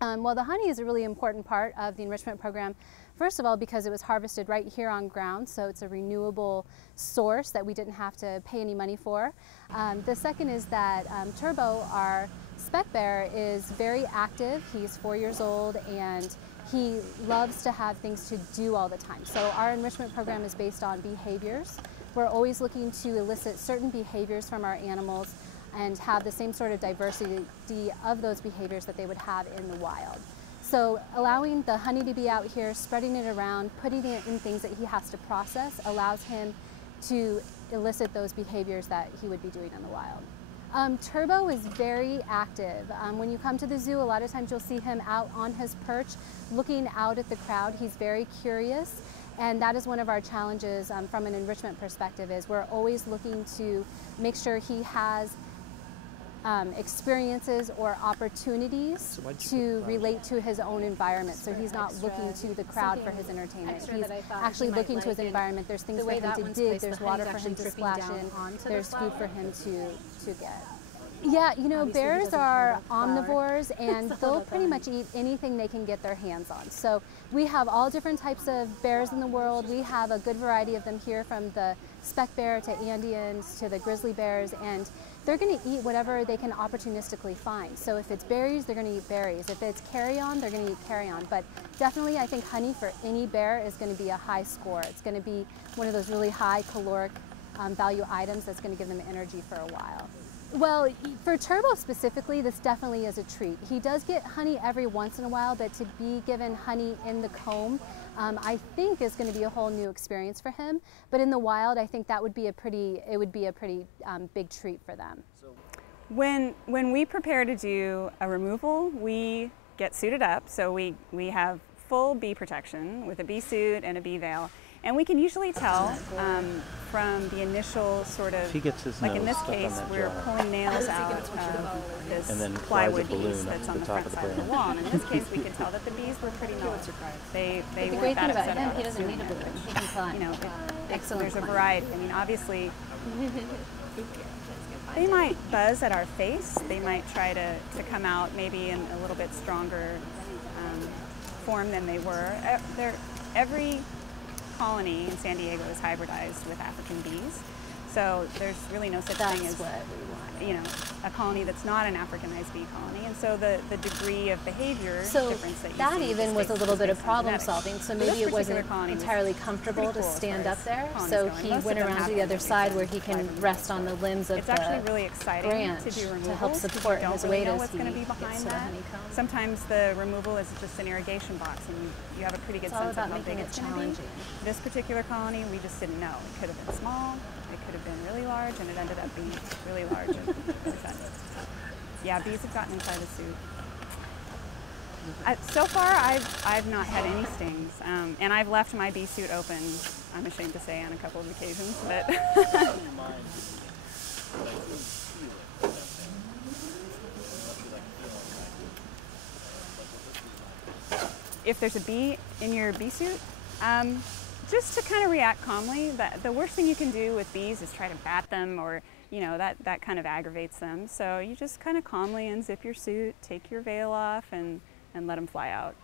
Well, the honey is a really important part of the enrichment program. First of all, because it was harvested right here on ground, so it's a renewable source that we didn't have to pay any money for. The second is that Turbo, our spec bear, is very active. He's 4 years old and he loves to have things to do all the time. So our enrichment program is based on behaviors. We're always looking to elicit certain behaviors from our animals and have the same sort of diversity of those behaviors that they would have in the wild. So allowing the honey to be out here, spreading it around, putting it in things that he has to process allows him to elicit those behaviors that he would be doing in the wild. Turbo is very active. When you come to the zoo, a lot of times you'll see him out on his perch looking out at the crowd. He's very curious, and that is one of our challenges from an enrichment perspective. Is we're always looking to make sure he has experiences or opportunities to relate to his own environment. So he's not looking to the crowd for his entertainment. He's actually looking to his environment. There's things for him to dig, there's water for him to splash in, there's food for him to get. Yeah, you know, bears are omnivores and they'll pretty much eat anything they can get their hands on. So we have all different types of bears in the world. We have a good variety of them here, from the spec bear to Andeans to the grizzly bears, and they're going to eat whatever they can opportunistically find. So if it's berries, they're going to eat berries. If it's carrion, they're going to eat carrion. But definitely I think honey for any bear is going to be a high score. It's going to be one of those really high caloric value items that's going to give them energy for a while. Well, for Turbo specifically, this definitely is a treat. He does get honey every once in a while, but to be given honey in the comb, I think is going to be a whole new experience for him. But in the wild, I think that would be a pretty big treat for them. When we prepare to do a removal, we get suited up. So we have full bee protection with a bee suit and a bee veil. And we can usually tell from the initial sort of, like in this case, we're pulling nails out of this plywood piece that's on the front side of the wall. And in this case, we could tell that the bees were pretty knowledgeable. They weren't that upset about it. He doesn't need a balloon. He can fly. You know, excellent. There's a variety. I mean, obviously, they might buzz at our face. They might try to come out maybe in a little bit stronger form than they were. Every colony in San Diego is hybridized with African bees, so there's really no such thing as what we want. You know, a colony that's not an Africanized bee colony, and so the degree of behavior difference that you see even was a little bit of problem solving. So maybe it wasn't entirely comfortable to stand up there. So he went around to the other side where he can rest on the limbs of the really branch to help support his weight as he gets to the honeycomb. Sometimes the removal is just an irrigation box, and you have a pretty good sense of how big it's challenging. This particular colony, we just didn't know. It could have been small, it could have been really large, and it ended up being really large. Yeah, bees have gotten inside the suit. So far, I've not had any stings, and I've left my bee suit open, I'm ashamed to say, on a couple of occasions. But if there's a bee in your bee suit, just to kind of react calmly. The worst thing you can do with bees is try to bat them, or you know, that kind of aggravates them. So you just kind of calmly unzip your suit, take your veil off, and let them fly out.